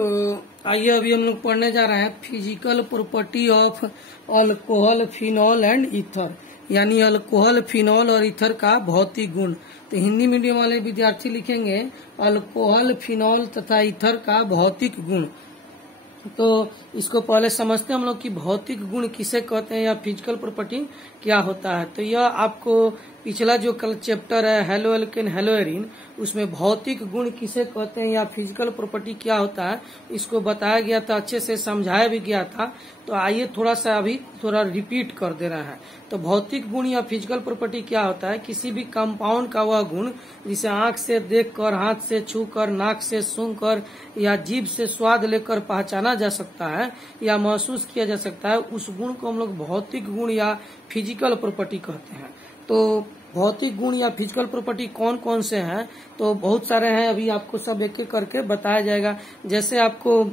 तो आइए अभी हम लोग पढ़ने जा रहे हैं physical property of alcohol, phenol and ether, यानी अल्कोहल, फिनॉल और ईथर का भौतिक गुण। तो हिंदी मीडियम वाले विद्यार्थी लिखेंगे अल्कोहल, फिनॉल तथा ईथर का भौतिक गुण। तो इसको पहले समझते हैं हम लोग कि भौतिक गुण किसे कहते हैं या फिजिकल प्रॉपर्टी क्या होता है। तो यह आपको पिछला जो कल चैप्टर है हेलो एल्केन हेलो एरिन, उसमें भौतिक गुण किसे कहते हैं या फिजिकल प्रॉपर्टी क्या होता है इसको बताया गया था, अच्छे से समझाया भी गया था। तो आइए थोड़ा सा अभी थोड़ा रिपीट कर दे रहा है। तो भौतिक गुण या फिजिकल प्रॉपर्टी क्या होता है? किसी भी कंपाउंड का वह गुण जिसे आंख से देखकर, हाथ से छूकर, नाक से सूंघकर या जीभ से स्वाद लेकर पहचाना जा सकता है या महसूस किया जा सकता है, उस गुण को हम लोग भौतिक गुण या फिजिकल प्रॉपर्टी कहते हैं। तो भौतिक गुण या फिजिकल प्रॉपर्टी कौन कौन से हैं? तो बहुत सारे हैं, अभी आपको सब एक एक करके बताया जाएगा। जैसे आपको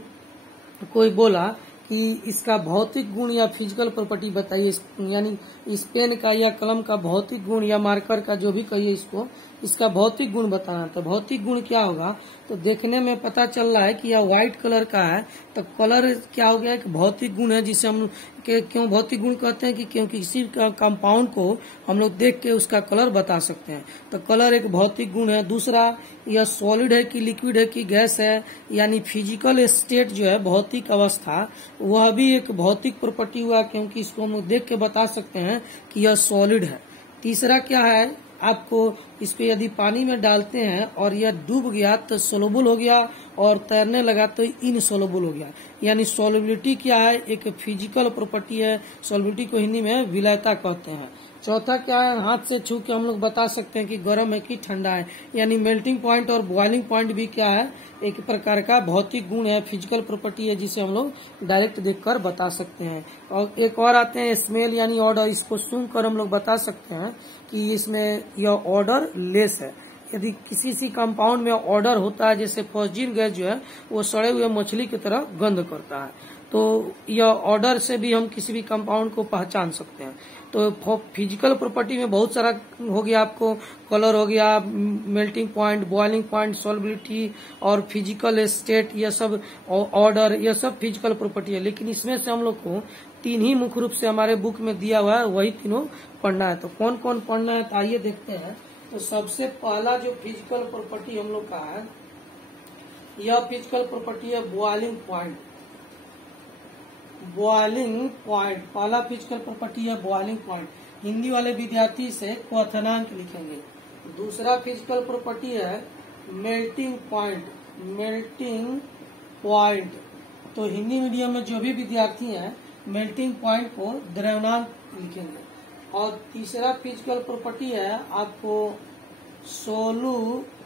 कोई बोला कि इसका भौतिक गुण या फिजिकल प्रॉपर्टी बताइए, यानी इस पेन का या कलम का भौतिक गुण या मार्कर का जो भी कहिए इसको, इसका भौतिक गुण बताना। तो भौतिक गुण क्या होगा? तो देखने में पता चल रहा है कि यह व्हाइट कलर का है, तो कलर क्या हो गया? एक भौतिक गुण है जिसे हम क्यों भौतिक गुण कहते हैं कि क्योंकि किसी कंपाउंड को हम लोग देख के उसका कलर बता सकते हैं। तो कलर एक भौतिक गुण है। दूसरा, यह सॉलिड है कि लिक्विड है कि गैस है, यानी फिजिकल स्टेट जो है भौतिक अवस्था, वह भी एक भौतिक प्रॉपर्टी हुआ क्योंकि इसको हम लोग देख के बता सकते हैं कि यह सॉलिड है। तीसरा क्या है? आपको इस पे यदि पानी में डालते हैं और यह डूब गया तो सोलुबल हो गया, और तैरने लगा तो इनसोलुबल हो गया। यानी सोलबिलिटी क्या है? एक फिजिकल प्रॉपर्टी है। सोलबिलिटी को हिंदी में विलयता कहते हैं। चौथा क्या है? हाथ से छू के हम लोग बता सकते हैं कि गर्म है कि ठंडा है, यानी मेल्टिंग पॉइंट और बॉइलिंग पॉइंट भी क्या है? एक प्रकार का भौतिक गुण है, फिजिकल प्रॉपर्टी है, जिसे हम लोग डायरेक्ट देखकर बता सकते हैं। और एक और आते हैं स्मेल यानी ऑर्डर। इसको सूंघ कर हम लोग बता सकते हैं कि इसमें यह ऑर्डर लेस है। यदि किसी कंपाउंड में ऑर्डर होता है, जैसे फॉस्जीन गैस जो है वो सड़े हुए मछली की तरह गंध करता है, तो यह ऑर्डर से भी हम किसी भी कंपाउंड को पहचान सकते हैं। तो फिजिकल प्रॉपर्टी में बहुत सारा हो गया, आपको कलर हो गया, मेल्टिंग पॉइंट, बॉइलिंग पॉइंट, सॉल्बिलिटी और फिजिकल स्टेट, यह सब ऑर्डर, यह सब फिजिकल प्रॉपर्टी है। लेकिन इसमें से हम लोग को तीन ही मुख्य रूप से हमारे बुक में दिया हुआ है, वही तीनों पढ़ना है। तो कौन कौन पढ़ना है? तो आइए देखते हैं। तो सबसे पहला जो फिजिकल प्रॉपर्टी हम लोग का है, यह फिजिकल प्रॉपर्टी है बॉइलिंग पॉइंट। बॉइलिंग पॉइंट पहला फिजिकल प्रॉपर्टी है बॉइलिंग पॉइंट। हिंदी वाले विद्यार्थी से क्वथनांक लिखेंगे। दूसरा फिजिकल प्रॉपर्टी है मेल्टिंग पॉइंट। मेल्टिंग पॉइंट, तो हिंदी मीडियम में जो भी विद्यार्थी हैं मेल्टिंग पॉइंट को द्रव्यनांक लिखेंगे। और तीसरा फिजिकल प्रॉपर्टी है आपको सोलुबिलिटी,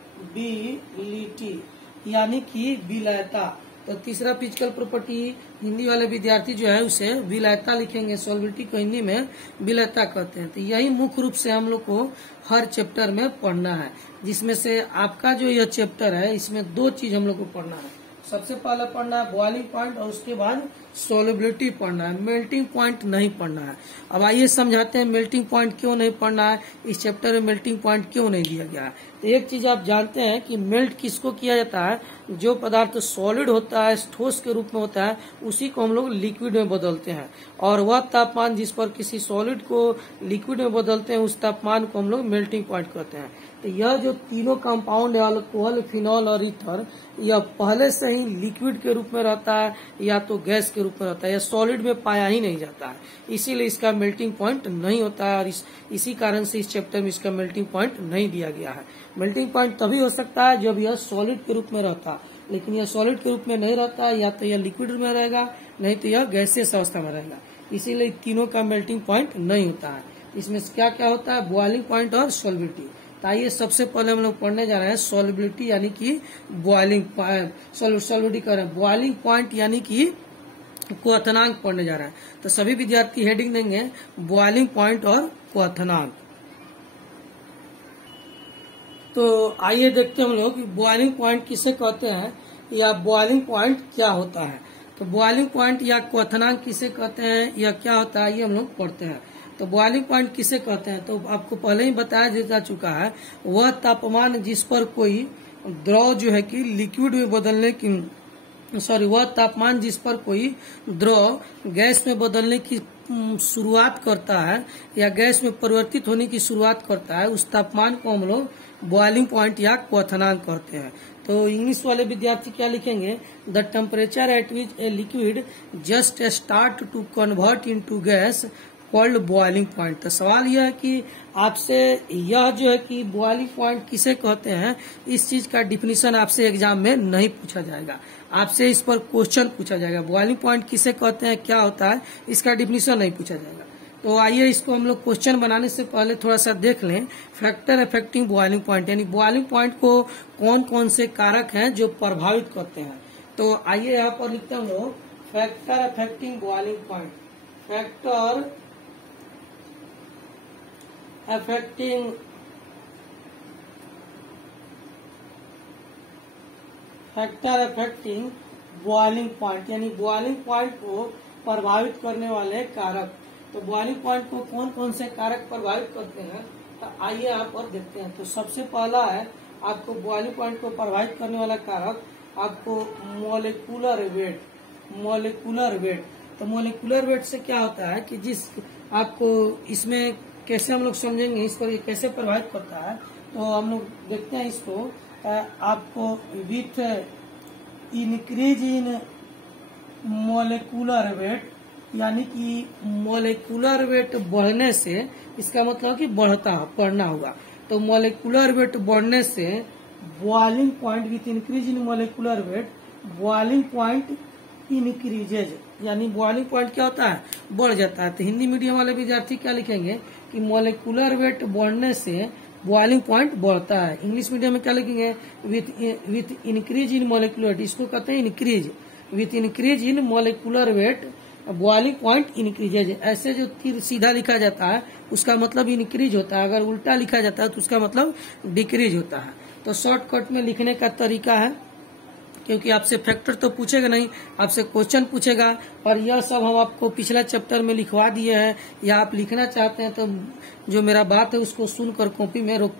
यानी कि विलयता। तो तीसरा फिजिकल प्रॉपर्टी हिंदी वाले विद्यार्थी जो है उसे विलयता लिखेंगे। सोलबिलिटी को हिंदी में विलयता कहते हैं। तो यही मुख्य रूप से हम लोग को हर चैप्टर में पढ़ना है, जिसमें से आपका जो यह चैप्टर है इसमें दो चीज हम लोग को पढ़ना है। सबसे पहले पढ़ना है बॉइलिंग पॉइंट और उसके बाद सोलबिलिटी पढ़ना है, मेल्टिंग पॉइंट नहीं पढ़ना है। अब आइए समझाते हैं मेल्टिंग पॉइंट क्यों नहीं पढ़ना है, इस चैप्टर में मेल्टिंग पॉइंट क्यों नहीं दिया गया है। तो एक चीज आप जानते हैं कि मेल्ट किसको किया जाता है? जो पदार्थ सॉलिड होता है, ठोस के रूप में होता है, उसी को हम लोग लिक्विड में बदलते हैं। और वह तापमान जिस पर किसी सॉलिड को लिक्विड में बदलते हैं, उस तापमान को हम लोग मेल्टिंग पॉइंट कहते हैं। तो यह जो तीनों कंपाउंड है अल्कोहल, फिनॉल और ईथर, यह पहले से ही लिक्विड के रूप में रहता है या तो गैस के रूप में रहता है, यह सॉलिड में पाया ही नहीं जाता है। इसीलिए इसका मेल्टिंग पॉइंट नहीं होता है, और इसी कारण से इस चैप्टर में इसका मेल्टिंग पॉइंट नहीं दिया गया है। मेल्टिंग पॉइंट तभी हो सकता है जब यह सॉलिड के रूप में रहता है, लेकिन यह सॉलिड के रूप में नहीं रहता है, या तो यह लिक्विड में रहेगा, नहीं तो यह गैसियस अवस्था में रहेगा। इसीलिए तीनों का मेल्टिंग पॉइंट नहीं होता है। इसमें क्या क्या होता है? बॉइलिंग पॉइंट और सॉल्बिलिटी। तो आइए सबसे पहले हम लोग पढ़ने जा रहे हैं सॉल्बिलिटी, यानी कि बॉइलिंग सॉल्बिलिटी कर रहे हैं। बॉइलिंग पॉइंट यानी कि क्वथनांक पढ़ने जा रहे हैं। तो सभी विद्यार्थी हेडिंग देंगे बॉइलिंग पॉइंट और क्वथनांक। तो आइए देखते हैं हम लोग बॉइलिंग पॉइंट किसे कहते हैं या बॉइलिंग पॉइंट क्या होता है। तो बॉइलिंग पॉइंट या क्वथनांक किसे कहते हैं या क्या होता है, ये हम लोग पढ़ते हैं। तो बॉइलिंग पॉइंट किसे कहते हैं? तो आपको पहले ही बताया जा चुका है, वह तापमान जिस पर कोई द्रव जो है कि लिक्विड में बदलने की वह तापमान जिस पर कोई द्रव गैस में बदलने की शुरुआत करता है या गैस में परिवर्तित होने की शुरुआत करता है, उस तापमान को हम लोग बॉइलिंग पॉइंट या क्वथनांक कहते हैं। तो इंग्लिश वाले विद्यार्थी क्या लिखेंगे? The temperature at which a liquid just start to convert into gas called boiling point. तो सवाल यह है कि आपसे यह जो है कि बॉइलिंग पॉइंट किसे कहते हैं, इस चीज का डिफिनीशन आपसे एग्जाम में नहीं पूछा जाएगा, आपसे इस पर क्वेश्चन पूछा जाएगा। बॉइलिंग पॉइंट किसे कहते हैं, क्या होता है, इसका डिफिनीशन नहीं पूछा जाएगा। तो आइए इसको हम लोग क्वेश्चन बनाने से पहले थोड़ा सा देख लें। फैक्टर अफेक्टिंग बॉइलिंग पॉइंट, यानी बॉइलिंग पॉइंट को कौन कौन से कारक हैं जो प्रभावित करते हैं। तो आइए यहाँ पर लिखते हैं हम लोग factor affecting boiling point. Factor affecting boiling point, यानी बॉइलिंग पॉइंट को प्रभावित करने वाले कारक। तो बॉइलिंग पॉइंट को कौन कौन से कारक प्रभावित करते हैं, तो आइए यहाँ पर देखते हैं। तो सबसे पहला है आपको बॉइलिंग पॉइंट को प्रभावित करने वाला कारक आपको मॉलिक्यूलर वेट। मॉलिक्यूलर वेट, तो मॉलिक्यूलर वेट से क्या होता है कि जिस आपको इसमें कैसे हम लोग समझेंगे इस पर ये कैसे प्रभावित करता है। तो हम लोग देखते हैं इसको। आपको with increase in molecular weight, यानी कि मॉलिक्यूलर वेट बढ़ने से, इसका मतलब कि बढ़ना होगा। तो मॉलिक्यूलर वेट बढ़ने से boiling point, with increase in molecular weight boiling point increases, यानी बॉइलिंग पॉइंट क्या होता है, बढ़ जाता है। तो हिंदी मीडियम वाले विद्यार्थी क्या लिखेंगे कि मॉलिक्यूलर वेट बढ़ने से बॉइलिंग पॉइंट बढ़ता है। इंग्लिश मीडियम में क्या लिखेंगे, with increase in molecular weight, इसको कहते हैं increase. With increase in molecular weight boiling point increases. ऐसे जो तीर सीधा लिखा जाता है उसका मतलब इंक्रीज होता है, अगर उल्टा लिखा जाता है तो उसका मतलब डिक्रीज होता है। तो शॉर्टकट में लिखने का तरीका है, क्योंकि आपसे फैक्टर तो पूछेगा नहीं, आपसे क्वेश्चन पूछेगा, और यह सब हम आपको पिछला चैप्टर में लिखवा दिए हैं, या आप लिखना चाहते हैं तो जो मेरा बात है उसको सुनकर कॉपी में रोक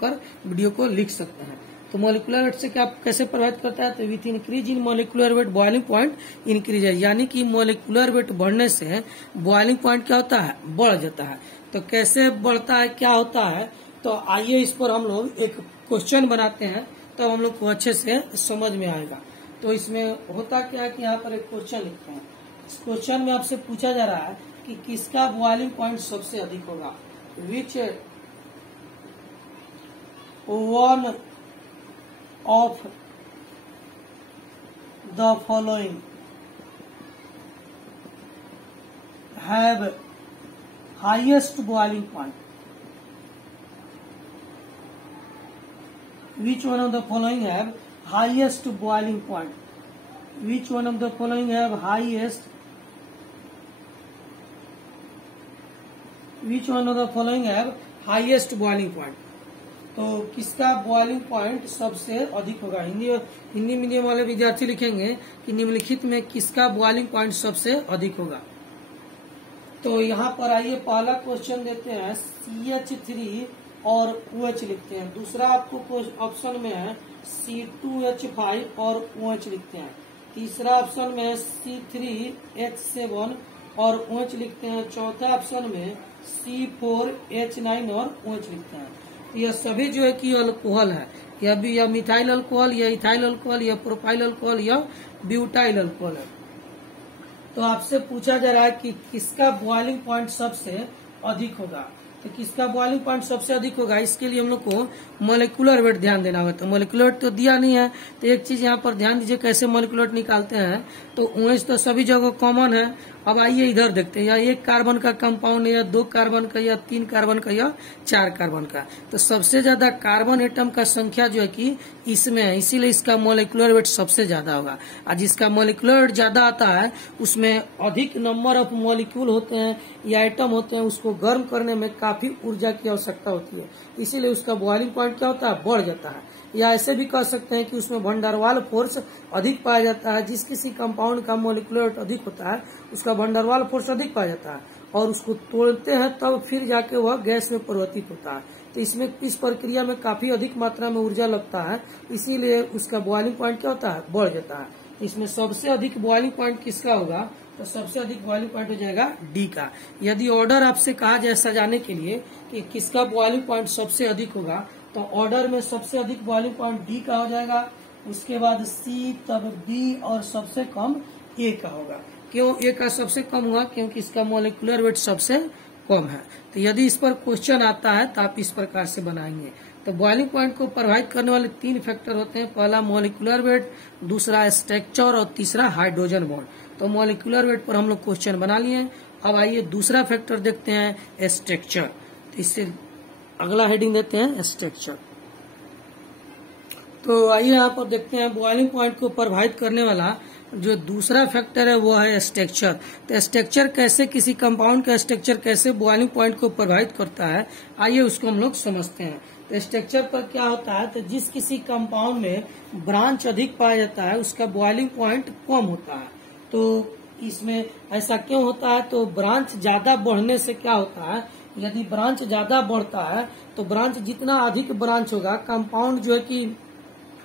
कर वीडियो को लिख सकते हैं। तो मॉलिक्यूलर वेट से क्या कैसे प्रभावित करता है, तो with increase in molecular weight boiling point increase है, यानी कि मॉलिक्यूलर वेट बढ़ने से बॉइलिंग पॉइंट क्या होता है, बढ़ जाता है। तो कैसे बढ़ता है, क्या होता है, तो आइए इस पर हम लोग एक क्वेश्चन बनाते हैं, तब हम लोग को अच्छे से समझ में आएगा। तो इसमें होता क्या है कि यहाँ पर एक क्वेश्चन लिखते हैं। इस क्वेश्चन में आपसे पूछा जा रहा है कि किसका बॉइलिंग पॉइंट सबसे अधिक होगा। Which one of the following have highest boiling point. Which one of the following have highest boiling point? Which one of the following have highest? Which one of the following have highest boiling point? तो किसका boiling point सबसे अधिक होगा। Hindi medium वाले विद्यार्थी लिखेंगे कि निम्नलिखित में किसका बॉइलिंग पॉइंट सबसे अधिक होगा। तो यहाँ पर आइए पहला क्वेश्चन देते हैं, CH3 और OH लिखते हैं। दूसरा आपको ऑप्शन में है C2H5 और OH लिखते हैं। तीसरा ऑप्शन में C3H7 और OH लिखते हैं। चौथा ऑप्शन में C4H9 और OH लिखते हैं। यह सभी जो है कि अल्कोहल है, या मिथाइल अल्कोहल, या इथाइल अल्कोहल, या प्रोपाइल अल्कोहल, या ब्यूटाइल अल्कोहल है। तो आपसे पूछा जा रहा है कि किसका बॉइलिंग पॉइंट सबसे अधिक होगा। तो किसका बॉइलिंग पॉइंट सबसे अधिक होगा, इसके लिए हम लोग को मॉलिक्यूलर वेट ध्यान देना होगा। तो मॉलिक्यूलर वेट तो दिया नहीं है, तो एक चीज यहाँ पर ध्यान दीजिए कैसे मॉलिक्यूलर वेट निकालते हैं। तो OH तो सभी जगह कॉमन है। अब आइए इधर देखते हैं, या 1 कार्बन का कंपाउंड है, या 2 कार्बन का, या 3 कार्बन का, या 4 कार्बन का। तो सबसे ज्यादा कार्बन एटम का संख्या जो है कि इसमें है, इसीलिए इसका मॉलिक्यूलर वेट सबसे ज्यादा होगा। और जिसका मॉलिक्यूलर वेट ज्यादा आता है उसमें अधिक नंबर ऑफ मॉलिक्यूल होते हैं या एटम होते हैं, उसको गर्म करने में काफी ऊर्जा की आवश्यकता होती है, इसीलिए उसका बॉइलिंग पॉइंट क्या होता है, बढ़ जाता है। या ऐसे भी कह सकते हैं कि उसमें वंडरवाल फोर्स अधिक पाया जाता है। जिस किसी कंपाउंड का मॉलिक्यूलर वेट अधिक होता है उसका वंडरवाल फोर्स अधिक पाया जाता है, और उसको तोड़ते हैं तब फिर जाके वह गैस में परिवर्तित होता है। तो इसमें इस प्रक्रिया में काफी अधिक मात्रा में ऊर्जा लगता है, इसीलिए उसका बॉइलिंग पॉइंट क्या होता है, बढ़ जाता है। इसमें सबसे अधिक बॉइलिंग पॉइंट किसका होगा, तो सबसे अधिक बॉइलिंग पॉइंट हो जाएगा डी का। यदि ऑर्डर आपसे कहा जाए सजाने के लिए कि किसका बॉइलिंग पॉइंट सबसे अधिक होगा, तो ऑर्डर में सबसे अधिक बॉइलिंग पॉइंट डी का हो जाएगा, उसके बाद सी, तब बी और सबसे कम ए का होगा। क्यों ए का सबसे कम हुआ, क्योंकि इसका मॉलिक्यूलर वेट सबसे कम है। तो यदि इस पर क्वेश्चन आता है तो आप इस प्रकार से बनाएंगे। तो बॉइलिंग पॉइंट को प्रभावित करने वाले 3 फैक्टर होते हैं, पहला मॉलिक्यूलर वेट, दूसरा स्ट्रक्चर और तीसरा हाइड्रोजन बॉन्ड। तो मॉलिक्यूलर वेट पर हम लोग क्वेश्चन बना लिए। अब आइए दूसरा फैक्टर देखते हैं, स्ट्रक्चर। तो इससे अगला हेडिंग देते हैं स्ट्रक्चर। तो आइए यहाँ पर देखते हैं बॉइलिंग पॉइंट को प्रभावित करने वाला जो दूसरा फैक्टर है वो है स्ट्रक्चर। तो स्ट्रक्चर कैसे, किसी कंपाउंड का स्ट्रक्चर कैसे बॉइलिंग पॉइंट को प्रभावित करता है, आइए उसको हम लोग समझते हैं। तो स्ट्रक्चर पर क्या होता है, तो जिस किसी कंपाउंड में ब्रांच अधिक पाया जाता है उसका बॉइलिंग पॉइंट कम होता है। तो इसमें ऐसा क्यों होता है, तो ब्रांच ज्यादा बढ़ने से क्या होता है, यदि ब्रांच ज्यादा बढ़ता है तो ब्रांच जितना अधिक ब्रांच होगा कंपाउंड जो है कि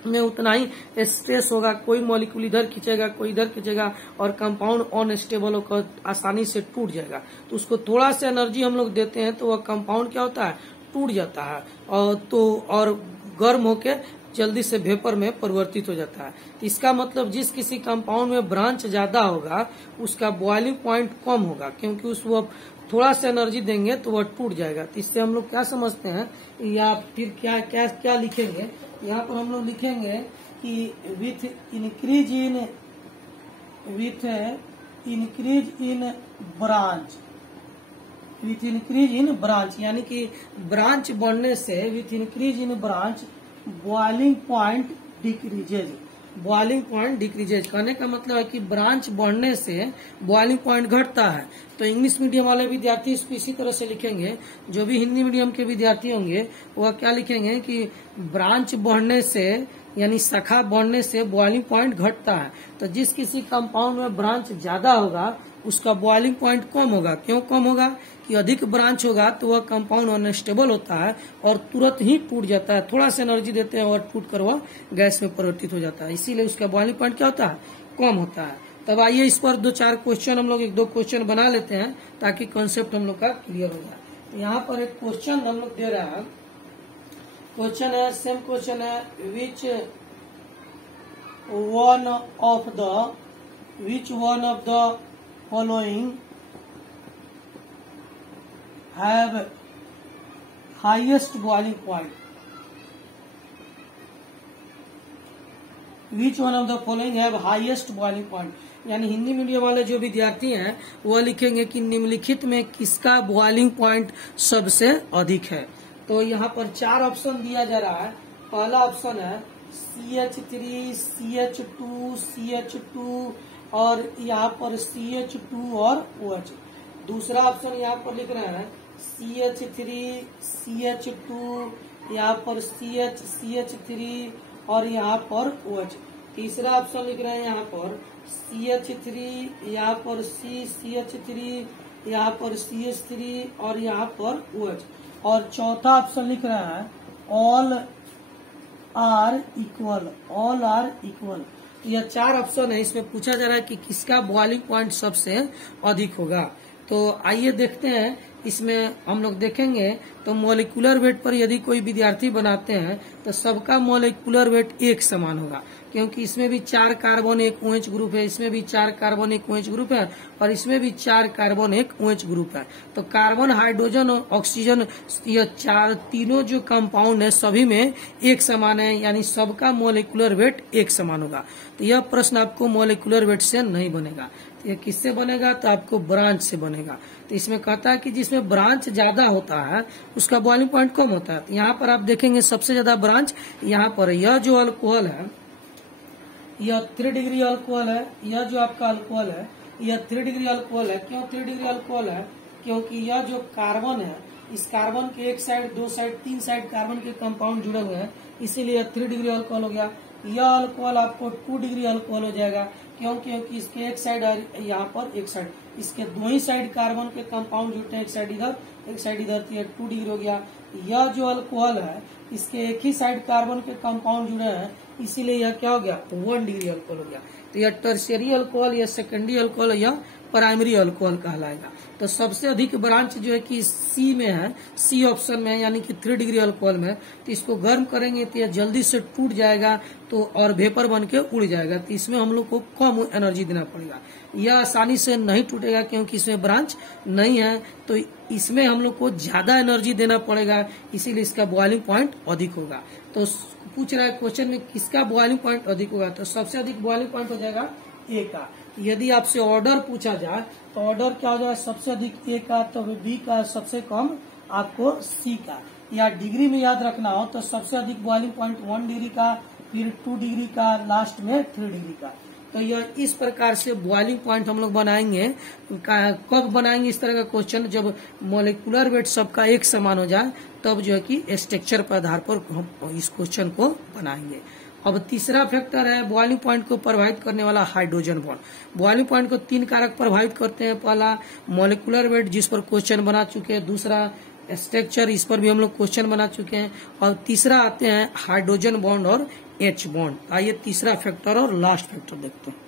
में उतना ही स्ट्रेस होगा, कोई मॉलिक्यूल इधर खींचेगा कोई इधर खींचेगा और कंपाउंड अनस्टेबल होकर आसानी से टूट जाएगा। तो उसको थोड़ा सा एनर्जी हम लोग देते हैं तो वह कंपाउंड क्या होता है, टूट जाता है और गर्म होके जल्दी से वेपर में परिवर्तित हो जाता है। तो इसका मतलब जिस किसी कंपाउंड में ब्रांच ज्यादा होगा उसका बॉइलिंग पॉइंट कम होगा, क्योंकि उसको थोड़ा सा एनर्जी देंगे तो वह टूट जाएगा। तो इससे हम लोग क्या समझते हैं, या फिर क्या क्या क्या लिखेंगे, यहाँ पर हम लोग लिखेंगे कि विथ इंक्रीज इन ब्रांच, यानी कि ब्रांच बढ़ने से with increase in branch boiling point decreases. कहने का मतलब है कि ब्रांच बढ़ने से बॉइलिंग पॉइंट घटता है। तो इंग्लिश मीडियम वाले विद्यार्थी इसको इसी तरह से लिखेंगे, जो भी हिंदी मीडियम के विद्यार्थी होंगे वह क्या लिखेंगे कि ब्रांच बढ़ने से यानी शाखा बढ़ने से बॉइलिंग पॉइंट घटता है। तो जिस किसी कंपाउंड में ब्रांच ज्यादा होगा उसका बॉइलिंग पॉइंट कम होगा। क्यों कम होगा, कि अधिक ब्रांच होगा तो वह कंपाउंड अनस्टेबल होता है और तुरंत ही टूट जाता है, थोड़ा सा एनर्जी देते हैं और टूट कर वह गैस में परिवर्तित हो जाता है, इसीलिए उसका बॉइलिंग पॉइंट क्या होता है, कम होता है। तब आइए इस पर 2-4 क्वेश्चन हम लोग 1-2 क्वेश्चन बना लेते हैं ताकि कॉन्सेप्ट हम लोग का क्लियर हो जाए। तो यहाँ पर एक क्वेश्चन हम लोग दे रहा है, क्वेश्चन है सेम क्वेश्चन है, which one of the following have highest boiling point, which one of the following have highest boiling point। यानी हिंदी मीडियम वाले जो विद्यार्थी हैं वह लिखेंगे कि निम्नलिखित में किसका बॉइलिंग पॉइंट सबसे अधिक है। तो यहाँ पर 4 ऑप्शन दिया जा रहा है। पहला ऑप्शन है CH3, CH2, CH2 और यहाँ पर CH2 और OH। दूसरा ऑप्शन यहाँ पर लिख रहे हैं CH3, CH2, यहाँ पर CH3 और यहाँ पर OH। तीसरा ऑप्शन लिख रहे हैं यहाँ पर CH3, यहाँ पर CH3, यहाँ पर CH3 और यहाँ पर OH। और चौथा ऑप्शन लिख रहे हैं ऑल आर इक्वल। यह 4 ऑप्शन है, इसमें पूछा जा रहा है कि किसका बॉइलिंग पॉइंट सबसे अधिक होगा। तो आइए देखते हैं, इसमें हम लोग देखेंगे तो मॉलिक्यूलर वेट पर यदि कोई विद्यार्थी बनाते हैं तो सबका मॉलिक्यूलर वेट एक समान होगा, क्योंकि इसमें भी 4 कार्बन एक OH ग्रुप है, इसमें भी 4 कार्बन एक OH ग्रुप है और इसमें भी 4 कार्बन एक OH ग्रुप है। तो कार्बन, हाइड्रोजन और ऑक्सीजन, यह तीनों जो कंपाउंड है सभी में एक समान है, यानी सबका मॉलिक्यूलर वेट एक समान होगा। तो यह प्रश्न आपको मॉलिक्यूलर वेट से नहीं बनेगा। तो यह किससे बनेगा, तो आपको ब्रांच से बनेगा। तो इसमें कहता है कि जिसमें ब्रांच ज्यादा होता है उसका बॉइलिंग पॉइंट कम होता है। तो यहाँ पर आप देखेंगे सबसे ज्यादा ब्रांच यहाँ पर, यह जो अल्कोहल है यह 3 डिग्री अल्कोहल है, यह जो आपका अल्कोहल है यह 3 डिग्री अल्कोहल है। क्यों 3 डिग्री अल्कोहल है, क्योंकि यह जो कार्बन है इस कार्बन के 1 साइड 2 साइड 3 साइड कार्बन के कंपाउंड जुड़े हुए हैं, इसीलिए 3 डिग्री अल्कोहल हो गया। यह अल्कोहल आपको 2 डिग्री अल्कोहल हो जाएगा। क्यों, क्योंकि इसके एक साइड और यहाँ पर एक साइड, इसके 2 ही साइड कार्बन के कंपाउंड जुड़ते हैं, एक साइड इधर एक साइड इधर, 2 डिग्री हो गया। यह जो अल्कोहल है इसके एक ही साइड कार्बन के कंपाउंड जुड़े हैं, इसीलिए यह क्या हो गया, 1 डिग्री अल्कोहल हो गया। तो यह टर्शियरी अल्कोहल या सेकेंडरी अल्कोहल या प्राइमरी अल्कोहल कहलाएगा। तो सबसे अधिक ब्रांच जो है कि सी में है, सी ऑप्शन में है, यानी कि 3 डिग्री अल्कोहल में। तो इसको गर्म करेंगे तो यह जल्दी से टूट जाएगा तो और वेपर बन के उड़ जाएगा। तो इसमें हम लोग को कम एनर्जी देना पड़ेगा। यह आसानी से नहीं टूटेगा क्योंकि इसमें ब्रांच नहीं है, तो इसमें हम लोग को ज्यादा एनर्जी देना पड़ेगा, इसीलिए इसका बॉइलिंग पॉइंट अधिक होगा। तो पूछ रहा है क्वेश्चन में किसका बॉइलिंग पॉइंट अधिक होगा, तो सबसे अधिक बॉइलिंग पॉइंट हो जाएगा ए का। यदि आपसे ऑर्डर पूछा जाए तो ऑर्डर क्या हो जाएगा, सबसे अधिक ए का, तो बी का, सबसे कम आपको सी का। या डिग्री में याद रखना हो तो सबसे अधिक बॉइलिंग पॉइंट 1 डिग्री का, फिर 2 डिग्री का, लास्ट में 3 डिग्री का। तो यह इस प्रकार से बॉइलिंग पॉइंट हम लोग बनाएंगे। कब बनाएंगे इस तरह का क्वेश्चन, जब मॉलिक्यूलर वेट सबका एक समान हो जाए, तब जो है कि स्ट्रक्चर पर आधार पर हम इस क्वेश्चन को बनाएंगे। अब तीसरा फैक्टर है बॉइलिंग पॉइंट को प्रभावित करने वाला हाइड्रोजन बॉन्ड। बॉइलिंग पॉइंट को 3 कारक प्रभावित करते हैं। पहला मॉलिक्यूलर वेट, जिस पर क्वेश्चन बना चुके हैं। दूसरा स्ट्रक्चर, इस पर भी हम लोग क्वेश्चन बना चुके हैं। और तीसरा आते हैं हाइड्रोजन बॉन्ड और एच बॉन्ड। आइए तीसरा फैक्टर और लास्ट फैक्टर देखते हैं।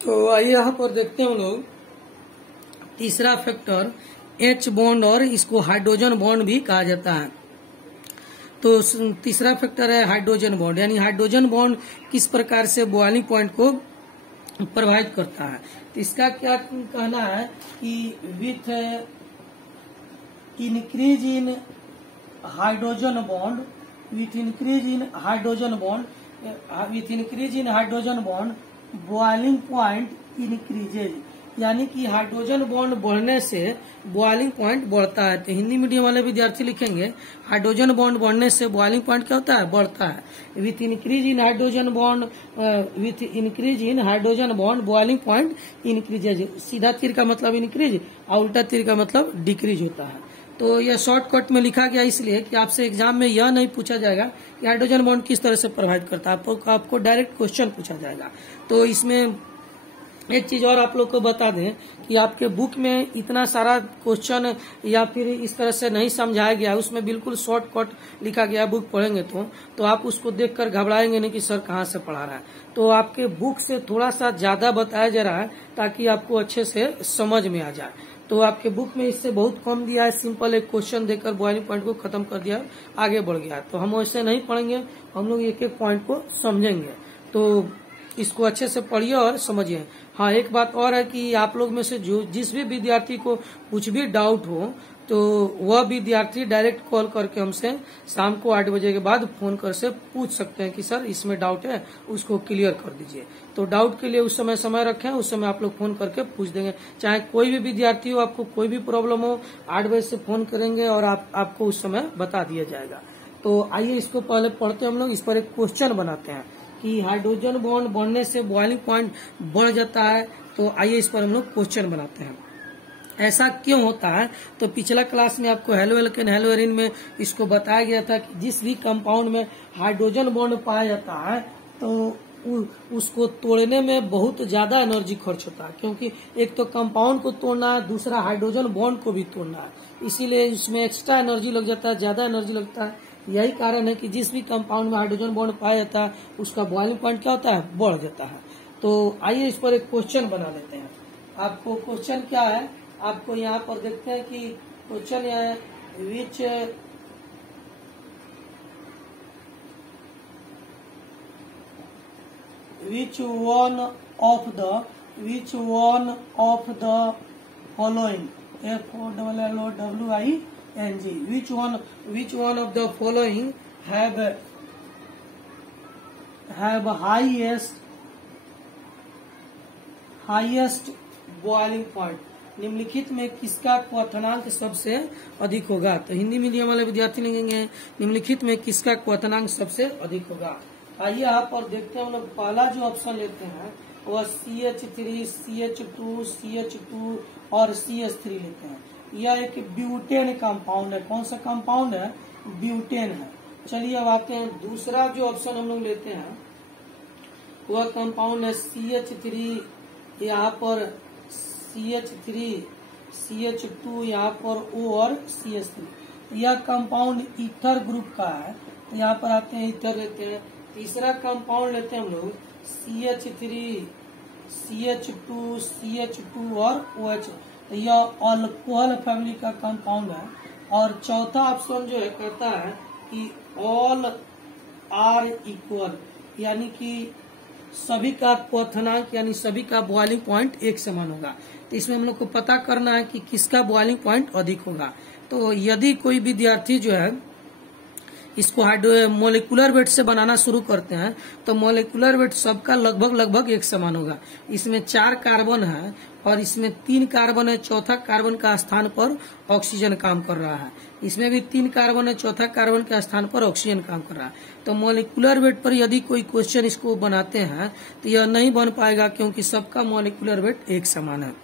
तो आइए यहाँ पर देखते हैं हम लोग तीसरा फैक्टर एच बॉन्ड, और इसको हाइड्रोजन बॉन्ड भी कहा जाता है। तो तीसरा फैक्टर है हाइड्रोजन बॉन्ड, यानी हाइड्रोजन बॉन्ड किस प्रकार से बॉइलिंग पॉइंट को प्रभावित करता है। तो इसका क्या कहना है कि with increase in hydrogen bond, with increase in hydrogen bond boiling point increases, यानी कि हाइड्रोजन बॉन्ड बढ़ने से बॉइलिंग पॉइंट बढ़ता है। तो हिंदी मीडियम वाले विद्यार्थी लिखेंगे हाइड्रोजन बॉन्ड बढ़ने से बॉइलिंग पॉइंट क्या होता है, बढ़ता है। With increase in hydrogen bond boiling point increases. सीधा तीर का मतलब इंक्रीज और उल्टा तीर का मतलब डिक्रीज होता है। तो यह शॉर्टकट में लिखा गया इसलिए कि आपसे एग्जाम में यह नहीं पूछा जाएगा कि हाइड्रोजन बॉन्ड किस तरह से प्रभावित करता है, आपको डायरेक्ट क्वेश्चन पूछा जाएगा। तो इसमें एक चीज और आप लोग को बता दें कि आपके बुक में इतना सारा क्वेश्चन या फिर इस तरह से नहीं समझाया गया है, उसमें बिल्कुल शॉर्टकट लिखा गया है। बुक पढ़ेंगे तो आप उसको देखकर घबराएंगे नहीं कि सर कहाँ से पढ़ा रहा है। तो आपके बुक से थोड़ा सा ज्यादा बताया जा रहा है ताकि आपको अच्छे से समझ में आ जाए। तो आपके बुक में इससे बहुत कम दिया है, सिंपल एक क्वेश्चन देकर बॉइलिंग पॉइंट को खत्म कर दिया, आगे बढ़ गया। तो हम वैसे नहीं पढ़ेंगे, हम लोग एक एक पॉइंट को समझेंगे। तो इसको अच्छे से पढ़िए और समझिए। हाँ, एक बात और है कि आप लोग में से जिस भी विद्यार्थी को कुछ भी डाउट हो तो वह विद्यार्थी डायरेक्ट कॉल करके हमसे शाम को 8 बजे के बाद फोन कर से पूछ सकते हैं कि सर इसमें डाउट है, उसको क्लियर कर दीजिए। तो डाउट के लिए उस समय रखें, उस समय आप लोग फोन करके पूछ देंगे। चाहे कोई भी विद्यार्थी हो, आपको कोई भी प्रॉब्लम हो, 8 बजे से फोन करेंगे और आपको उस समय बता दिया जाएगा। तो आइए इसको पहले पढ़ते हम लोग। इस पर एक क्वेश्चन बनाते हैं कि हाइड्रोजन बॉन्ड बढ़ने से बॉइलिंग पॉइंट बढ़ जाता है। तो आइए इस पर हम लोग क्वेश्चन बनाते हैं। ऐसा क्यों होता है, तो पिछला क्लास में आपको हेलो एल्केन हेलो एरिन में इसको बताया गया था कि जिस भी कंपाउंड में हाइड्रोजन बॉन्ड पाया जाता है तो उसको तोड़ने में बहुत ज्यादा एनर्जी खर्च होता है, क्योंकि एक तो कंपाउंड को तोड़ना है, दूसरा हाइड्रोजन बॉन्ड को भी तोड़ना है। इसीलिए इसमें एक्स्ट्रा एनर्जी लग जाता है, ज्यादा एनर्जी लगता है। यही कारण है कि जिस भी कंपाउंड में हाइड्रोजन बॉन्ड पाया जाता है उसका बॉइलिंग पॉइंट क्या होता है, बढ़ जाता है। तो आइए इस पर एक क्वेश्चन बना लेते हैं। आपको क्वेश्चन क्या है, आपको यहाँ पर देखते हैं कि क्वेश्चन यह है which one of the following, FOLLOWING, which one of the following have highest boiling point। निम्नलिखित में किसका क्वथनांक सबसे अधिक होगा। तो हिंदी मीडियम वाले विद्यार्थी लिखेंगे निम्नलिखित में किसका क्वथनांक सबसे अधिक होगा। आइए यहाँ पर देखते हैं हम लोग। पहला जो ऑप्शन लेते हैं वह CH3, CH2, CH2 और CH3 लेते हैं। यह एक ब्यूटेन कंपाउंड है। कौन सा कंपाउंड है, ब्यूटेन है। चलिए अब आते हैं दूसरा जो ऑप्शन हम लोग लेते हैं वह कंपाउंड है CH3, यहाँ पर CH3, CH2, यहाँ पर O और CH3। यह कंपाउंड ईथर ग्रुप का है। यहाँ पर आते हैं ईथर लेते हैं। तीसरा कंपाउंड लेते हैं हम लोग CH3, CH2, CH2 और OH। तो यह अल्कोहल फैमिली का कंपाउंड है। और चौथा ऑप्शन जो है कहता है कि ऑल आर इक्वल, यानी कि सभी का क्वथनांक यानी सभी का बॉइलिंग पॉइंट एक समान होगा। तो इसमें हम लोग को पता करना है कि किसका बॉइलिंग पॉइंट अधिक होगा। तो यदि कोई विद्यार्थी जो है इसको मोलिकुलर वेट से बनाना शुरू करते हैं तो मोलिकुलर वेट सबका लगभग एक समान होगा। इसमें 4 कार्बन है और इसमें 3 कार्बन है, चौथा कार्बन का स्थान पर ऑक्सीजन काम कर रहा है। इसमें भी 3 कार्बन है, चौथा कार्बन के स्थान पर ऑक्सीजन काम कर रहा है। तो मोलिकुलर वेट पर यदि कोई क्वेश्चन इसको बनाते हैं तो यह नहीं बन पाएगा क्योंकि सबका मोलिकुलर वेट एक समान है।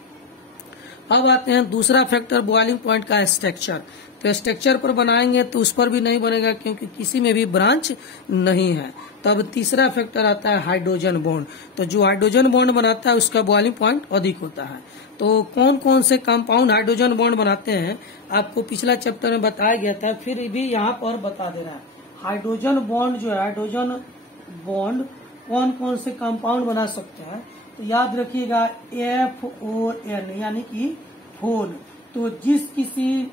अब आते हैं दूसरा फैक्टर बॉइलिंग पॉइंट का स्ट्रक्चर। तो स्ट्रक्चर पर बनाएंगे तो उस पर भी नहीं बनेगा क्योंकि किसी में भी ब्रांच नहीं है। तब तीसरा फैक्टर आता है हाइड्रोजन बॉन्ड। तो जो हाइड्रोजन बॉन्ड बनाता है उसका बॉइलिंग पॉइंट अधिक होता है। तो कौन कौन से कंपाउंड हाइड्रोजन बॉन्ड बनाते हैं आपको पिछला चैप्टर में बताया गया था, फिर भी यहाँ पर बता दे रहा है। हाइड्रोजन बॉन्ड जो है, हाइड्रोजन बॉन्ड कौन कौन से कंपाउंड बना सकते हैं तो याद रखिएगा FON यानी कि फोन। तो जिस किसी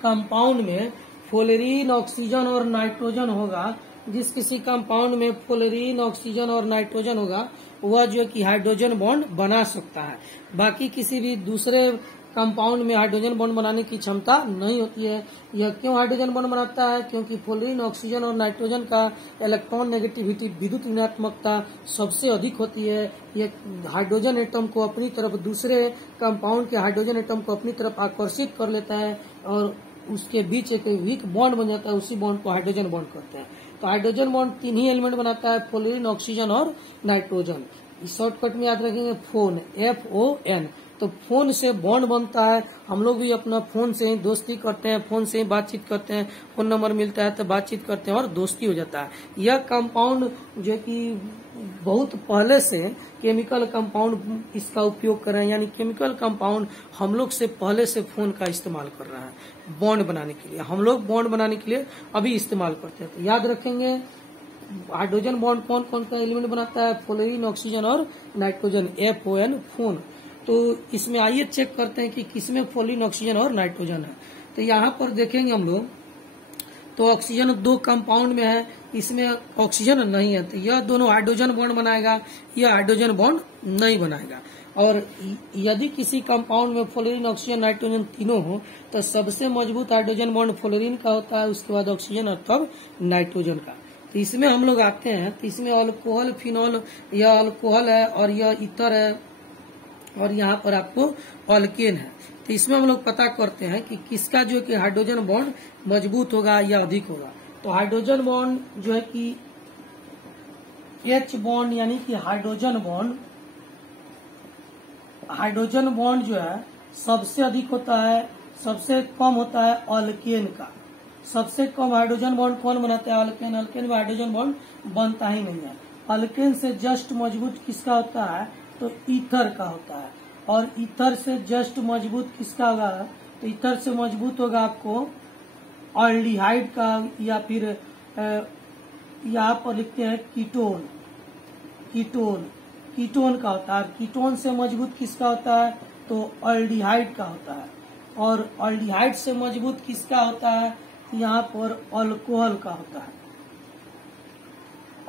कंपाउंड में फ्लोरीन, ऑक्सीजन और नाइट्रोजन होगा, जिस किसी कंपाउंड में फ्लोरीन, ऑक्सीजन और नाइट्रोजन होगा वह जो है कि हाइड्रोजन बॉन्ड बना सकता है। बाकी किसी भी दूसरे कंपाउंड में हाइड्रोजन बॉन्ड बनाने की क्षमता नहीं होती है। यह क्यों हाइड्रोजन बॉन्ड बनाता है? क्योंकि फ्लोरीन, ऑक्सीजन और नाइट्रोजन का इलेक्ट्रॉन नेगेटिविटी, विद्युत ऋणात्मकता सबसे अधिक होती है। ये हाइड्रोजन एटम को अपनी तरफ, दूसरे कंपाउंड के हाइड्रोजन एटम को अपनी तरफ आकर्षित कर लेता है और उसके बीच एक वीक बॉन्ड बन जाता है। उसी बॉन्ड को हाइड्रोजन बॉन्ड कहते हैं। तो हाइड्रोजन बॉन्ड 3 ही एलिमेंट बनाता है, फ्लोरीन, ऑक्सीजन और नाइट्रोजन। शॉर्टकट में याद रखेंगे फोन, FON। तो फोन से बॉन्ड बनता है। हम लोग भी अपना फोन से ही दोस्ती करते हैं, फोन से ही बातचीत करते हैं, फोन नंबर मिलता है तो बातचीत करते हैं और दोस्ती हो जाता है। यह कंपाउंड जो कि बहुत पहले से केमिकल कंपाउंड इसका उपयोग कर रहे हैं, यानी केमिकल कंपाउंड हम लोग से पहले से फोन का इस्तेमाल कर रहा है बॉन्ड बनाने के लिए। हम लोग बॉन्ड बनाने के लिए अभी इस्तेमाल करते हैं। तो याद रखेंगे हाइड्रोजन बॉन्ड कौन कौन सा एलिमेंट बनाता है? फ्लोरीन, ऑक्सीजन और नाइट्रोजन, FON, फोन। तो इसमें आइए चेक करते हैं कि किसमें फ्लोरीन, ऑक्सीजन और नाइट्रोजन है। तो यहाँ पर देखेंगे हम लोग तो ऑक्सीजन 2 कंपाउंड में है, इसमें ऑक्सीजन नहीं है। तो यह दोनों हाइड्रोजन बॉन्ड बनाएगा, यह हाइड्रोजन बॉन्ड नहीं बनाएगा। और यदि किसी कंपाउंड में फ्लोरीन, ऑक्सीजन, नाइट्रोजन तीनों हो तो सबसे मजबूत हाइड्रोजन बॉन्ड फ्लोरीन का होता है, उसके बाद ऑक्सीजन और तब नाइट्रोजन का। तो इसमें हम लोग आते हैं तो इसमें अल्कोहल, फिनॉल, यह अल्कोहल है और यह ईथर है और यहाँ पर आपको अल्केन है। तो इसमें हम लोग पता करते हैं कि किसका जो कि हाइड्रोजन बॉन्ड मजबूत होगा या अधिक होगा। तो हाइड्रोजन बॉन्ड जो है कि H बॉन्ड यानी कि हाइड्रोजन बॉन्ड जो है सबसे अधिक होता है, सबसे कम होता है अल्केन का। सबसे कम हाइड्रोजन बॉन्ड कौन बनाता है? अल्केन। अल्केन में हाइड्रोजन बॉन्ड बनता ही नहीं है। अल्केन से जस्ट मजबूत किसका होता है? तो ईथर का होता है। और ईथर से जस्ट मजबूत किसका होगा? तो ईथर से मजबूत होगा आपको ऑल्डिहाइड का, या फिर यहाँ पर लिखते हैं कीटोन का होता है। कीटोन से मजबूत किसका होता है? तो ऑल्डिहाइड का होता है। और ऑल्डिहाइड से मजबूत किसका होता है? यहाँ पर अल्कोहल का होता है,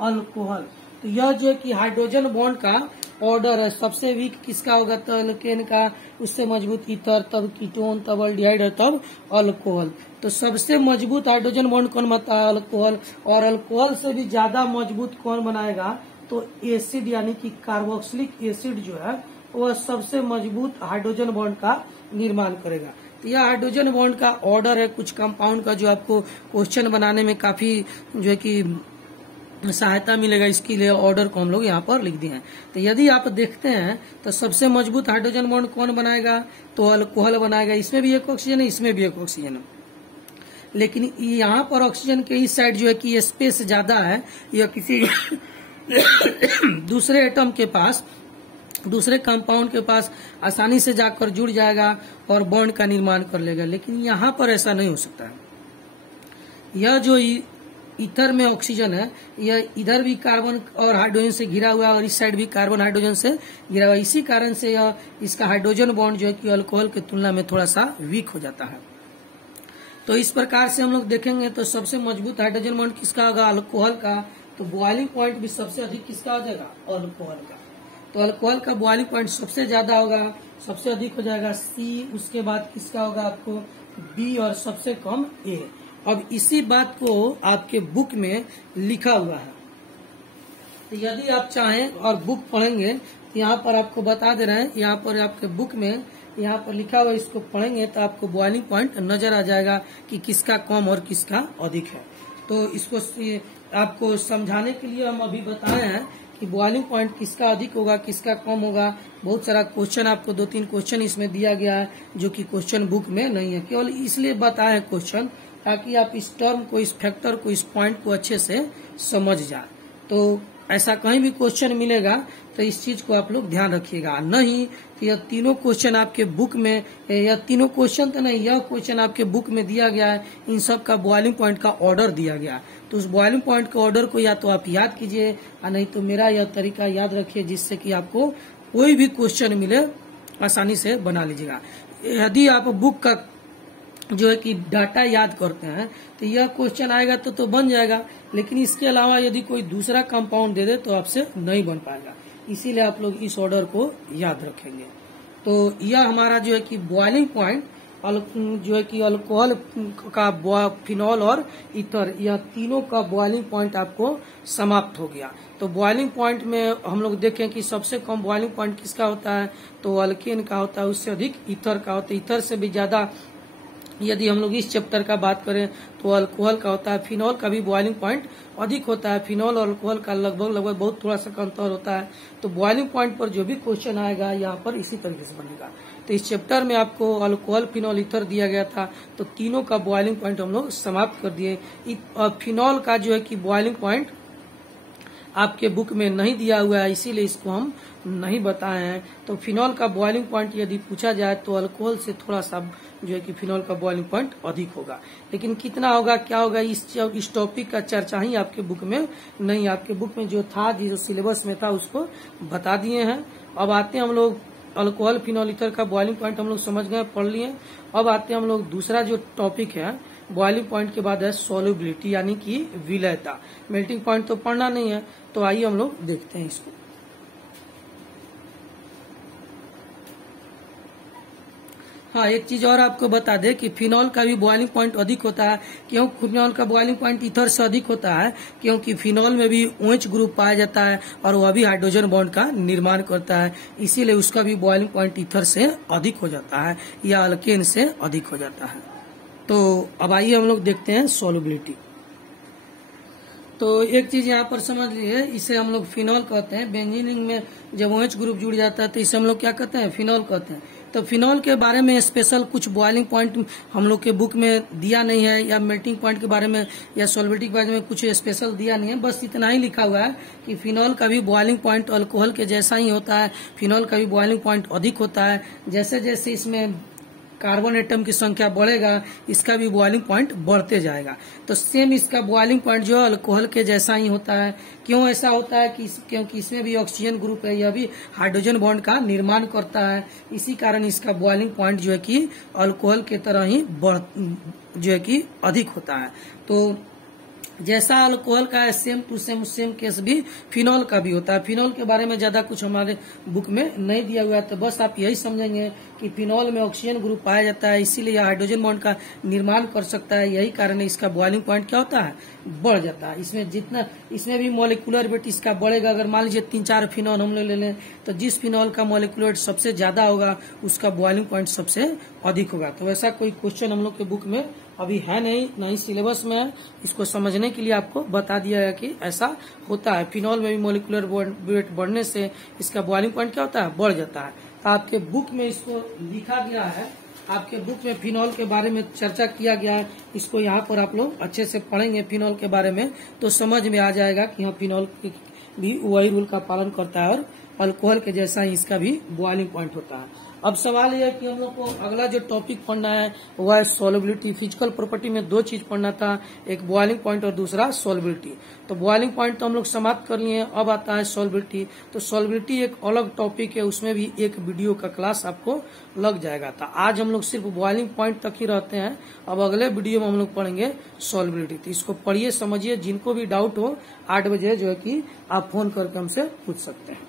अल्कोहल। तो यह जो कि हाइड्रोजन बॉन्ड का ऑर्डर है। सबसे वीक किसका होगा? तो अल्केन का, उससे मजबूत ईथर, तब कीटोन, तब अल्डिहाइड और तब अल्कोहल। तो सबसे मजबूत हाइड्रोजन बॉन्ड कौन बनता है? अल्कोहल। और अल्कोहल से भी ज्यादा मजबूत कौन बनाएगा? तो एसिड यानी कि कार्बोक्सिलिक एसिड जो है वह सबसे मजबूत हाइड्रोजन बॉन्ड का निर्माण करेगा। तो यह हाइड्रोजन बॉन्ड का ऑर्डर है कुछ कंपाउंड का, जो आपको क्वेश्चन बनाने में काफी जो है कि सहायता मिलेगा। इसके लिए ऑर्डर को हम लोग यहाँ पर लिख दिए हैं। तो यदि आप देखते हैं तो सबसे मजबूत हाइड्रोजन बॉन्ड कौन बनाएगा? तो अल्कोहल बनाएगा। इसमें भी एक ऑक्सीजन है, इसमें भी एक ऑक्सीजन है, लेकिन यहाँ पर ऑक्सीजन के इस साइड जो है कि स्पेस ज्यादा है, यह किसी दूसरे एटम के पास, दूसरे कंपाउंड के पास आसानी से जाकर जुड़ जाएगा और बॉन्ड का निर्माण कर लेगा। लेकिन यहाँ पर ऐसा नहीं हो सकता है। यह जो ईथर में ऑक्सीजन है, यह इधर भी कार्बन और हाइड्रोजन से घिरा हुआ है और इस साइड भी कार्बन हाइड्रोजन से घिरा हुआ है। इसी कारण से यह इसका हाइड्रोजन बॉन्ड जो है कि अल्कोहल की तुलना में थोड़ा सा वीक हो जाता है। तो इस प्रकार से हम लोग देखेंगे तो सबसे मजबूत हाइड्रोजन बॉन्ड किसका होगा? अल्कोहल का। तो बॉइलिंग पॉइंट भी सबसे अधिक किसका हो जाएगा? अल्कोहल का। तो अल्कोहल का बॉइलिंग पॉइंट सबसे ज्यादा होगा, सबसे अधिक हो जाएगा सी, उसके बाद किसका होगा आपको? बी, और सबसे कम ए। अब इसी बात को आपके बुक में लिखा हुआ है, तो यदि आप चाहें और बुक पढ़ेंगे तो यहाँ पर आपको बता दे रहे हैं, यहाँ पर आपके बुक में यहाँ पर लिखा हुआ, इसको पढ़ेंगे तो आपको बॉइलिंग पॉइंट नजर आ जाएगा कि किसका कम और किसका अधिक है। तो इसको आपको समझाने के लिए हम अभी बताए हैं कि बॉइलिंग पॉइंट किसका अधिक होगा, किसका कम होगा। बहुत सारा क्वेश्चन आपको 2-3 क्वेश्चन इसमें दिया गया है जो कि क्वेश्चन बुक में नहीं है, केवल इसलिए बताए हैं क्वेश्चन ताकि आप इस टर्म को, इस फैक्टर को, इस पॉइंट को अच्छे से समझ जाए। तो ऐसा कहीं भी क्वेश्चन मिलेगा तो इस चीज को आप लोग ध्यान रखिएगा, नहीं तो यह तीनों क्वेश्चन आपके बुक में, यह तीनों क्वेश्चन तो नहीं, यह क्वेश्चन आपके बुक में दिया गया है, इन सब का बॉइलिंग पॉइंट का ऑर्डर दिया गया है। तो उस बॉइलिंग पॉइंट के ऑर्डर को या तो आप याद कीजिए और नहीं तो मेरा यह तरीका याद रखिए, जिससे कि आपको कोई भी क्वेश्चन मिले आसानी से बना लीजिएगा। यदि आप बुक का जो है कि डाटा याद करते हैं तो यह क्वेश्चन आएगा तो बन जाएगा, लेकिन इसके अलावा यदि कोई दूसरा कंपाउंड दे दे तो आपसे नहीं बन पाएगा। इसीलिए आप लोग इस ऑर्डर को याद रखेंगे। तो यह हमारा जो है कि बॉइलिंग पॉइंट जो है कि अल्कोहल का, फिनॉल और ईथर, यह तीनों का बॉइलिंग पॉइंट आपको समाप्त हो गया। तो बॉइलिंग पॉइंट में हम लोग देखें कि सबसे कम बॉइलिंग पॉइंट किसका होता है? तो अल्केन का होता है, उससे अधिक ईथर का होता है। ईथर से भी ज्यादा यदि हम लोग इस चैप्टर का बात करें तो अल्कोहल का होता है। फिनॉल का भी बॉइलिंग पॉइंट अधिक होता है, फिनॉल और अल्कोहल का लगभग बहुत थोड़ा सा अंतर होता है। तो बॉइलिंग पॉइंट पर जो भी क्वेश्चन आएगा यहाँ पर इसी तरीके से बनेगा। तो इस चैप्टर में आपको अल्कोहल, फिनॉल, ईथर दिया गया था, तो तीनों का बॉइलिंग पॉइंट हम लोग समाप्त कर दिए। फिनॉल का जो है कि बॉइलिंग पॉइंट आपके बुक में नहीं दिया हुआ है, इसीलिए इसको हम नहीं बताए हैं। तो फिनॉल का बॉइलिंग पॉइंट यदि पूछा जाए तो अल्कोहल से थोड़ा सा जो है कि फिनॉल का बॉइलिंग पॉइंट अधिक होगा, लेकिन कितना होगा, क्या होगा, इस टॉपिक का चर्चा ही आपके बुक में नहीं। आपके बुक में जो था, जो सिलेबस में था, उसको बता दिए हैं। अब आते हैं हम लोग अल्कोहल, फिनॉल, ईथर का बॉइलिंग पॉइंट हम लोग समझ गए, पढ़ लिए। अब आते हैं हम लोग दूसरा जो टॉपिक है बॉइलिंग पॉइंट के बाद है सोल्युबिलिटी, यानी कि विलयता। मेल्टिंग पॉइंट तो पढ़ना नहीं है, तो आइए हम लोग देखते हैं इसको। हाँ, एक चीज और आपको बता दें कि फिनॉल का भी बॉइलिंग पॉइंट अधिक होता है। क्यों फिनॉल का बॉइलिंग पॉइंट ईथर से अधिक होता है? क्योंकि फिनॉल में भी OH ग्रुप पाया जाता है और वह भी हाइड्रोजन बॉन्ड का निर्माण करता है, इसीलिए उसका भी बॉइलिंग पॉइंट ईथर से अधिक हो जाता है या अल्केन से अधिक हो जाता है। तो अब आइए हम लोग देखते हैं सोल्युबिलिटी। तो एक चीज यहाँ पर समझ लीजिए, इसे हम लोग फिनॉल कहते हैं। बेंजीन में जब OH ग्रुप जुड़ जाता है तो इसे हम लोग क्या कहते हैं? फिनॉल कहते हैं। तो फिनॉल के बारे में स्पेशल कुछ बॉइलिंग पॉइंट हम लोग के बुक में दिया नहीं है, या मेल्टिंग पॉइंट के बारे में या सोल्युबिलिटी के बारे में कुछ स्पेशल दिया नहीं है। बस इतना ही लिखा हुआ है कि फिनॉल का भी बॉइलिंग पॉइंट अल्कोहल के जैसा ही होता है। फिनॉल का भी बॉइलिंग पॉइंट अधिक होता है। जैसे जैसे इसमें कार्बन एटम की संख्या बढ़ेगा, इसका भी बॉइलिंग पॉइंट बढ़ते जाएगा। तो सेम इसका बॉइलिंग पॉइंट जो है अल्कोहल के जैसा ही होता है। क्यों ऐसा होता है? क्योंकि इसमें भी ऑक्सीजन ग्रुप है, यह भी हाइड्रोजन बॉन्ड का निर्माण करता है। इसी कारण इसका बॉइलिंग पॉइंट जो है कि अल्कोहल के तरह ही जो है कि अधिक होता है। तो जैसा अल्कोहल का है सेम टू सेम केस भी फिनॉल का भी होता है। फिनॉल के बारे में ज्यादा कुछ हमारे बुक में नहीं दिया हुआ है, तो बस आप यही समझेंगे कि फिनॉल में ऑक्सीजन ग्रुप पाया जाता है, इसीलिए यह हाइड्रोजन बॉन्ड का निर्माण कर सकता है। यही कारण है इसका बॉइलिंग पॉइंट क्या होता है? बढ़ जाता है। इसमें भी मॉलिक्यूलर वेट इसका बढ़ेगा। अगर मान लीजिए 3-4 फिनॉल हम लोग ले लें तो जिस फिनॉल का मॉलिक्यूलर वेट सबसे ज्यादा होगा उसका बॉइलिंग पॉइंट सबसे अधिक होगा। तो वैसा कोई क्वेश्चन हम लोग के बुक में अभी है नहीं सिलेबस में है। इसको समझने के लिए आपको बता दिया गया कि ऐसा होता है। फिनॉल में भी मॉलिक्यूलर वेट बढ़ने से इसका बॉइलिंग पॉइंट क्या होता है? बढ़ जाता है। तो आपके बुक में इसको लिखा गया है, आपके बुक में फिनॉल के बारे में चर्चा किया गया है। इसको यहाँ पर आप लोग अच्छे से पढ़ेंगे फिनॉल के बारे में तो समझ में आ जाएगा कि हाँ, फिनॉल भी वही रूल का पालन करता है और अल्कोहल के जैसा ही इसका भी बॉइलिंग पॉइंट होता है। अब सवाल यह है कि हम लोग को अगला जो टॉपिक पढ़ना है वह है सॉल्युबिलिटी। फिजिकल प्रॉपर्टी में दो चीज पढ़ना था, एक बॉइलिंग पॉइंट और दूसरा सॉल्युबिलिटी। तो बॉइलिंग पॉइंट तो हम लोग समाप्त कर लिए हैं, अब आता है सॉल्युबिलिटी। तो सॉल्युबिलिटी एक अलग टॉपिक है, उसमें भी एक वीडियो का क्लास आपको लग जाएगा। तो आज हम लोग सिर्फ बॉइलिंग पॉइंट तक ही रहते हैं, अब अगले वीडियो में हम लोग पढ़ेंगे सॉल्युबिलिटी। तो इसको पढ़िए, समझिए, जिनको भी डाउट हो 8 बजे जो है कि आप फोन करके हमसे पूछ सकते हैं।